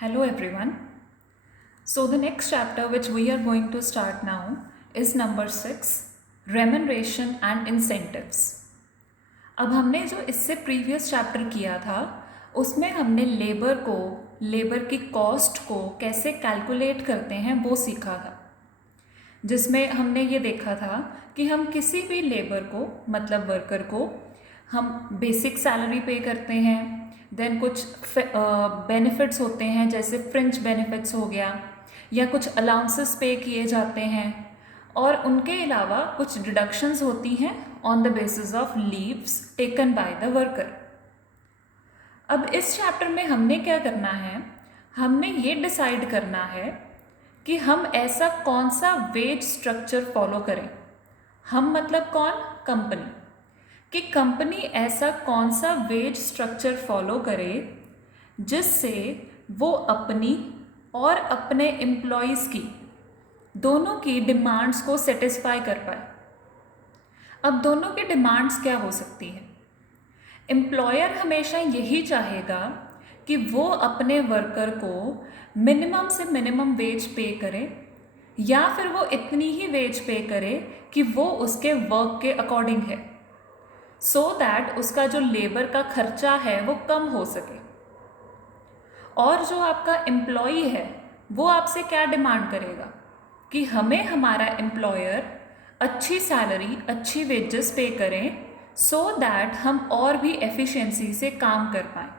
Hello everyone. So the next chapter which we are going to start now is number 6, remuneration and incentives. अब हमने जो इससे previous chapter किया था उसमें हमने लेबर की कॉस्ट को कैसे कैलकुलेट करते हैं वो सीखा था, जिसमें हमने ये देखा था कि हम किसी भी लेबर को मतलब वर्कर को हम बेसिक सैलरी पे करते हैं, देन कुछ बेनिफिट्स होते हैं जैसे फ्रिंज बेनिफिट्स हो गया या कुछ अलाउंसेस पे किए जाते हैं और उनके अलावा कुछ डिडक्शंस होती हैं on the basis of leaves taken by the worker. अब इस चैप्टर में हमने क्या करना है, हमने ये डिसाइड करना है कि हम ऐसा कौन सा वेज स्ट्रक्चर फॉलो करें। हम मतलब कौन? कंपनी। कि कंपनी ऐसा कौन सा वेज स्ट्रक्चर फॉलो करे जिससे वो अपनी और अपने एम्प्लॉयज़ की दोनों की डिमांड्स को सेटिस्फाई कर पाए। अब दोनों की डिमांड्स क्या हो सकती हैं? एम्प्लॉयर हमेशा यही चाहेगा कि वो अपने वर्कर को मिनिमम से मिनिमम वेज पे करे या फिर वो इतनी ही वेज पे करे कि वो उसके वर्क के अकॉर्डिंग है, सो दैट उसका जो लेबर का खर्चा है वो कम हो सके। और जो आपका एम्प्लॉई है वो आपसे क्या डिमांड करेगा कि हमें हमारा एम्प्लॉयर अच्छी सैलरी अच्छी वेजेस पे करें सो दैट हम और भी एफिशिएंसी से काम कर पाएँ।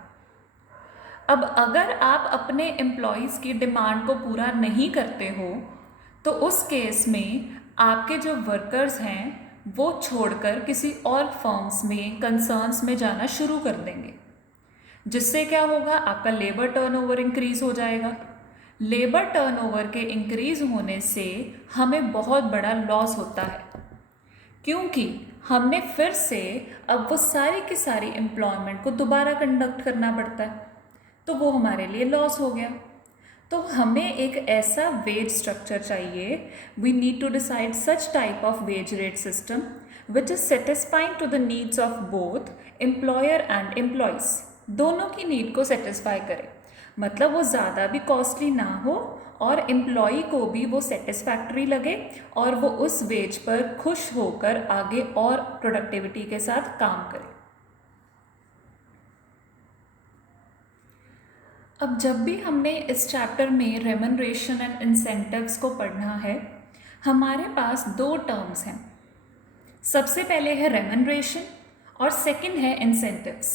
अब अगर आप अपने एम्प्लॉयज़ की डिमांड को पूरा नहीं करते हो तो उस केस में आपके जो वर्कर्स हैं वो छोड़कर किसी और फर्म्स में कंसर्न्स में जाना शुरू कर देंगे, जिससे क्या होगा, आपका लेबर टर्नओवर इंक्रीज़ हो जाएगा। लेबर टर्नओवर के इंक्रीज़ होने से हमें बहुत बड़ा लॉस होता है, क्योंकि हमने फिर से अब वो सारी की सारी एम्प्लॉयमेंट को दोबारा कंडक्ट करना पड़ता है, तो वो हमारे लिए लॉस हो गया। तो हमें एक ऐसा वेज स्ट्रक्चर चाहिए, we need to decide such type of wage rate system which is satisfying to the needs of both employer and employees. दोनों की नीड को सेटिस्फाई करे, मतलब वो ज़्यादा भी कॉस्टली ना हो और एम्प्लॉई को भी वो सेटिस्फैक्ट्री लगे और वो उस वेज पर खुश होकर आगे और प्रोडक्टिविटी के साथ काम करे। अब जब भी हमने इस चैप्टर में रेम्यूनरेशन एंड इंसेंटिव्स को पढ़ना है, हमारे पास दो टर्म्स हैं। सबसे पहले है रेम्यूनरेशन और सेकंड है इंसेंटिव्स।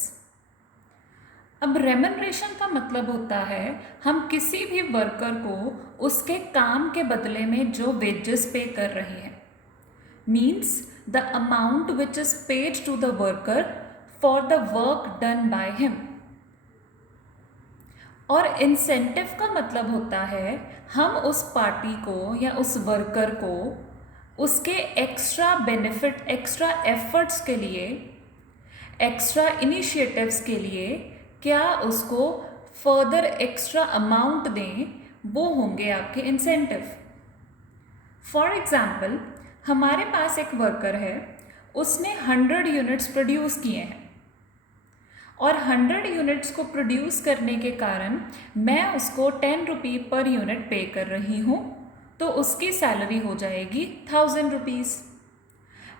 अब रेम्यूनरेशन का मतलब होता है हम किसी भी वर्कर को उसके काम के बदले में जो वेजेस पे कर रहे हैं, means the amount which is paid to the worker for the work done by him. और इंसेंटिव का मतलब होता है हम उस पार्टी को या उस वर्कर को उसके एक्स्ट्रा बेनिफिट, एक्स्ट्रा एफर्ट्स के लिए, एक्स्ट्रा इनिशिएटिव्स के लिए क्या उसको फर्दर एक्स्ट्रा अमाउंट दें, वो होंगे आपके इंसेंटिव। फॉर एग्जाम्पल, हमारे पास एक वर्कर है, उसने 100 यूनिट्स प्रोड्यूस किए हैं और 100 यूनिट्स को प्रोड्यूस करने के कारण मैं उसको 10 रुपये पर यूनिट पे कर रही हूँ, तो उसकी सैलरी हो जाएगी 1000 रुपीज़।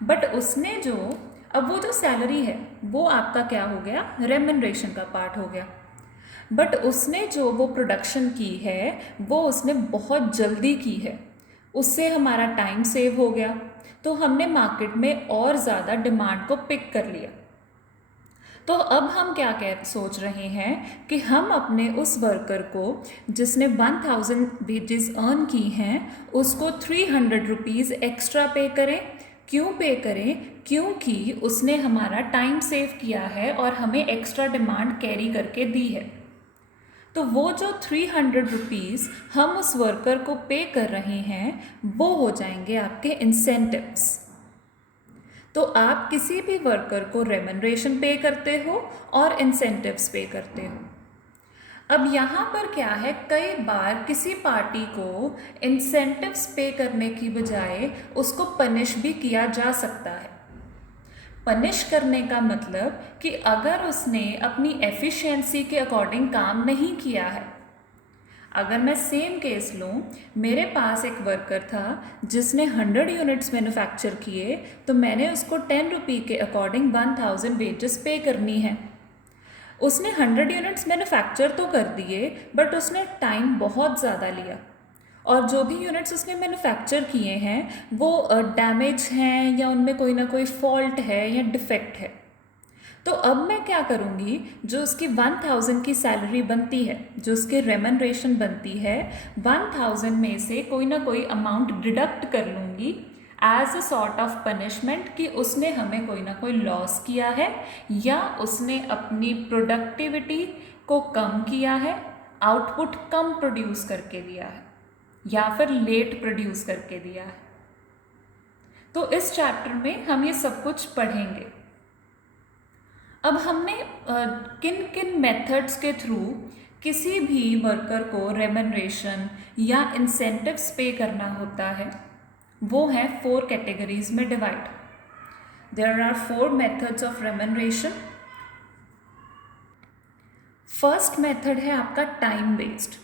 बट उसने अब वो जो सैलरी है वो आपका क्या हो गया, रेम्यूनरेशन का पार्ट हो गया। बट उसने जो वो प्रोडक्शन की है वो उसने बहुत जल्दी की है, उससे हमारा टाइम सेव हो गया, तो हमने मार्केट में और ज़्यादा डिमांड को पिक कर लिया। तो अब हम क्या सोच रहे हैं कि हम अपने उस वर्कर को जिसने 1000 वेजेस अर्न की हैं उसको 300 रुपीज़ एक्स्ट्रा पे करें। क्यों पे करें? क्योंकि उसने हमारा टाइम सेव किया है और हमें एक्स्ट्रा डिमांड कैरी करके दी है। तो वो जो 300 रुपीज़ हम उस वर्कर को पे कर रहे हैं वो हो जाएंगे आपके इंसेंटिव्स। तो आप किसी भी वर्कर को रेम्यूनरेशन पे करते हो और इंसेंटिव्स पे करते हो। अब यहाँ पर क्या है, कई बार किसी पार्टी को इंसेंटिव्स पे करने की बजाय उसको पनिश भी किया जा सकता है। पनिश करने का मतलब कि अगर उसने अपनी एफिशिएंसी के अकॉर्डिंग काम नहीं किया है अगर मैं सेम केस लूँ, मेरे पास एक वर्कर था जिसने 100 यूनिट्स मैन्युफैक्चर किए, तो मैंने उसको 10 रुपये के अकॉर्डिंग 1000 वेजेस पे करनी है। उसने 100 यूनिट्स मैन्युफैक्चर तो कर दिए, बट उसने टाइम बहुत ज़्यादा लिया, और जो भी यूनिट्स उसने मैन्युफैक्चर किए हैं वो डैमेज हैं या उनमें कोई ना कोई फॉल्ट है या डिफेक्ट है। तो अब मैं क्या करूँगी, जो उसकी 1000 की सैलरी बनती है, जो उसके रेमनरेशन बनती है, 1000 में से कोई ना कोई अमाउंट डिडक्ट कर लूँगी as a sort of punishment कि उसने हमें कोई ना कोई लॉस किया है या उसने अपनी प्रोडक्टिविटी को कम किया है, आउटपुट कम प्रोड्यूस करके दिया है या फिर लेट प्रोड्यूस करके दिया है। तो इस चैप्टर में हम ये सब कुछ पढ़ेंगे। अब हमने किन किन मेथड्स के थ्रू किसी भी वर्कर को रेमनरेशन या इंसेंटिव्स पे करना होता है, वो है 4 कैटेगरीज में divide. There are 4 methods of remuneration. First method है आपका टाइम बेस्ड,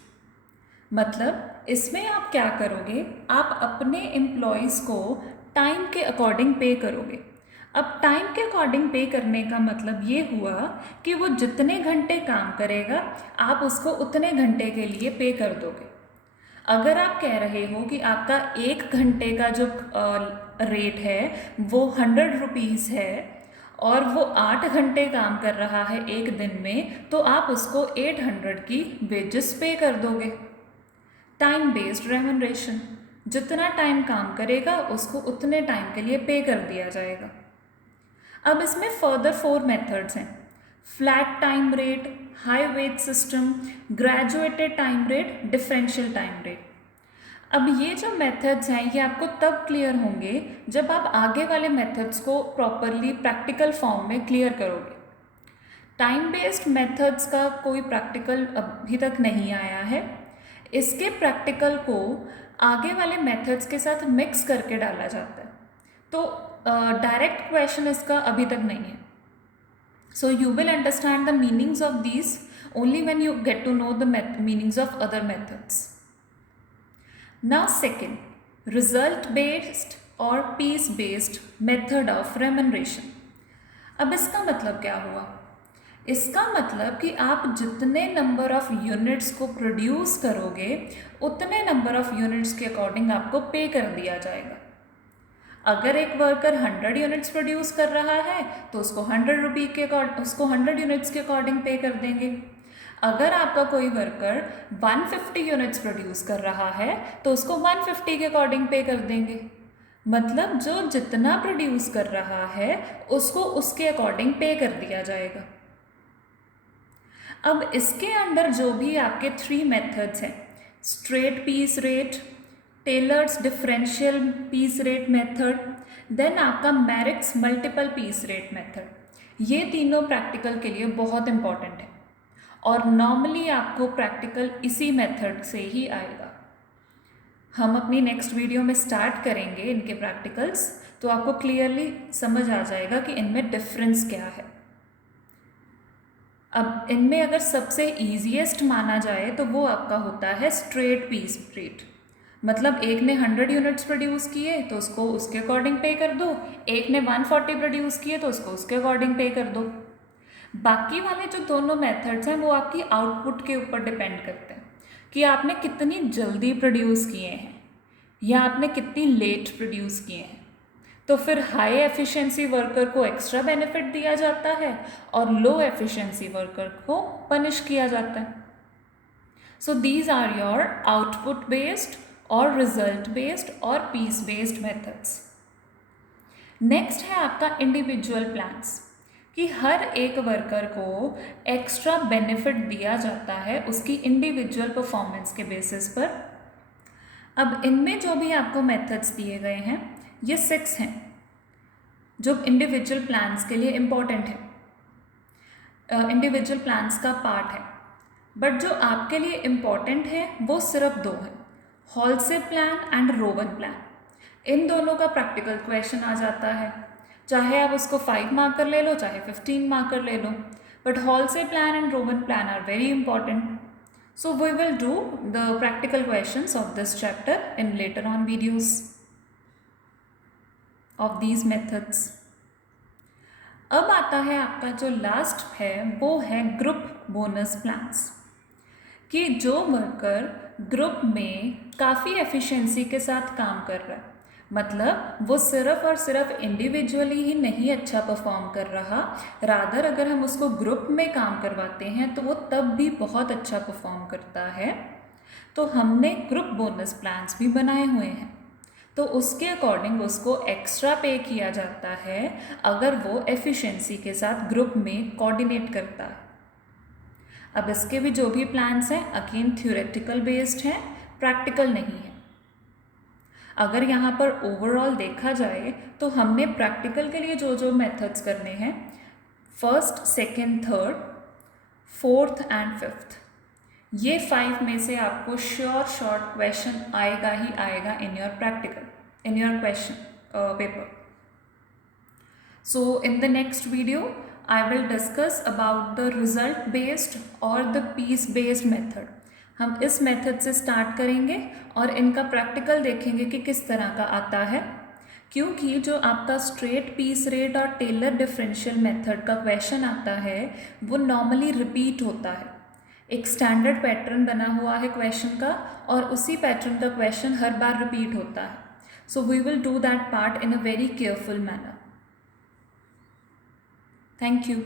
मतलब इसमें आप क्या करोगे, आप अपने एम्प्लॉयज़ को टाइम के अकॉर्डिंग पे करोगे। अब टाइम के अकॉर्डिंग पे करने का मतलब ये हुआ कि वो जितने घंटे काम करेगा आप उसको उतने घंटे के लिए पे कर दोगे। अगर आप कह रहे हो कि आपका 1 घंटे का जो रेट है वो 100 रुपीज़ है और वो 8 घंटे काम कर रहा है एक दिन में, तो आप उसको 800 की वेजेस पे कर दोगे। टाइम बेस्ड रेमनरेशन, जितना टाइम काम करेगा उसको उतने टाइम के लिए पे कर दिया जाएगा। अब इसमें फर्दर 4 मेथड्स हैं, flat time rate, high wage system, graduated time rate, differential time rate. अब ये जो मेथड्स हैं ये आपको तब क्लियर होंगे जब आप आगे वाले मेथड्स को प्रॉपरली प्रैक्टिकल फॉर्म में क्लियर करोगे। टाइम बेस्ड मेथड्स का कोई प्रैक्टिकल अभी तक नहीं आया है, इसके प्रैक्टिकल को आगे वाले मेथड्स के साथ मिक्स करके डाला जाता है, तो डायरेक्ट क्वेश्चन इसका अभी तक नहीं है। So you will understand the meanings of these only when you get to know the meanings of other methods. Now second, result based और piece based method of remuneration. अब इसका मतलब क्या हुआ, इसका मतलब कि आप जितने नंबर ऑफ यूनिट्स को प्रोड्यूस करोगे उतने नंबर ऑफ यूनिट्स के अकॉर्डिंग आपको पे कर दिया जाएगा। अगर एक वर्कर 100 यूनिट्स प्रोड्यूस कर रहा है तो उसको 100 रुपये के उसको 100 यूनिट्स के अकॉर्डिंग पे कर देंगे। अगर आपका कोई वर्कर 150 यूनिट्स प्रोड्यूस कर रहा है तो उसको 150 के अकॉर्डिंग पे कर देंगे। मतलब जो जितना प्रोड्यूस कर रहा है उसको उसके अकॉर्डिंग पे कर दिया जाएगा। अब इसके अंदर जो भी आपके 3 मेथड्स हैं, straight piece rate, Taylor's differential piece rate method, then आपका Merrick's multiple piece rate method, ये तीनों प्रैक्टिकल के लिए बहुत इंपॉर्टेंट है और नॉर्मली आपको प्रैक्टिकल इसी मेथड से ही आएगा। हम अपनी नेक्स्ट वीडियो में स्टार्ट करेंगे इनके प्रैक्टिकल्स, तो आपको क्लियरली समझ आ जाएगा कि इनमें डिफरेंस क्या है। अब इनमें अगर सबसे ईजीएस्ट माना जाए तो वो आपका होता है स्ट्रेट पीस रेट, मतलब एक ने 100 यूनिट्स प्रोड्यूस किए तो उसको उसके अकॉर्डिंग पे कर दो, एक ने 140 प्रोड्यूस किए तो उसको उसके अकॉर्डिंग पे कर दो। बाकी वाले जो दोनों मेथड्स हैं वो आपकी आउटपुट के ऊपर डिपेंड करते हैं कि आपने कितनी जल्दी प्रोड्यूस किए हैं या आपने कितनी लेट प्रोड्यूस किए हैं। तो फिर हाई एफिशिएंसी वर्कर को एक्स्ट्रा बेनिफिट दिया जाता है और लो एफिशिएंसी वर्कर को पनिश किया जाता है। So these are your output based और रिजल्ट बेस्ड और पीस बेस्ड मेथड्स। नेक्स्ट है आपका इंडिविजुअल प्लान्स, कि हर एक वर्कर को एक्स्ट्रा बेनिफिट दिया जाता है उसकी इंडिविजुअल परफॉर्मेंस के बेसिस पर। अब इनमें जो भी आपको मेथड्स दिए गए हैं ये 6 हैं जो इंडिविजुअल प्लान्स के लिए इम्पॉर्टेंट है, इंडिविजुअल प्लान्स का पार्ट है, बट जो आपके लिए इम्पॉर्टेंट है वो सिर्फ 2 हैं, हॉलसे प्लान एंड रोवन प्लान। इन दोनों का प्रैक्टिकल क्वेश्चन आ जाता है, चाहे आप उसको 5 मार्कर ले लो चाहे 15 मार्कर ले लो, but Halsey plan and Rowan plan are very important. So we will do the practical questions of this chapter in later on videos of these methods. अब आता है आपका जो लास्ट है वो है ग्रुप बोनस प्लान्स, कि जो वर्कर ग्रुप में काफ़ी एफिशिएंसी के साथ काम कर रहा है, मतलब वो सिर्फ और सिर्फ इंडिविजुअली ही नहीं अच्छा परफॉर्म कर रहा, रादर अगर हम उसको ग्रुप में काम करवाते हैं तो वो तब भी बहुत अच्छा परफॉर्म करता है, तो हमने ग्रुप बोनस प्लान्स भी बनाए हुए हैं। तो उसके अकॉर्डिंग उसको एक्स्ट्रा पे किया जाता है अगर वो एफिशिएंसी के साथ ग्रुप में कोऑर्डिनेट करता है। अब इसके भी जो भी प्लान्स हैं अगेन थ्योरेटिकल बेस्ड हैं, प्रैक्टिकल नहीं है। अगर यहाँ पर ओवरऑल देखा जाए तो हमने प्रैक्टिकल के लिए जो जो मेथड्स करने हैं, first, second, third, fourth and fifth, ये 5 में से आपको श्योर शॉर्ट क्वेश्चन आएगा ही आएगा in your practical, in your question paper. So in the next video I will discuss about the result based और the piece based method. हम इस method से स्टार्ट करेंगे और इनका प्रैक्टिकल देखेंगे कि किस तरह का आता है, क्योंकि जो आपका स्ट्रेट पीस रेट और टेलर डिफरेंशियल मेथड का क्वेश्चन आता है वो नॉर्मली रिपीट होता है, एक स्टैंडर्ड पैटर्न बना हुआ है क्वेश्चन का और उसी पैटर्न का क्वेश्चन हर बार रिपीट होता है. So we will do that part in a very careful manner. Thank you.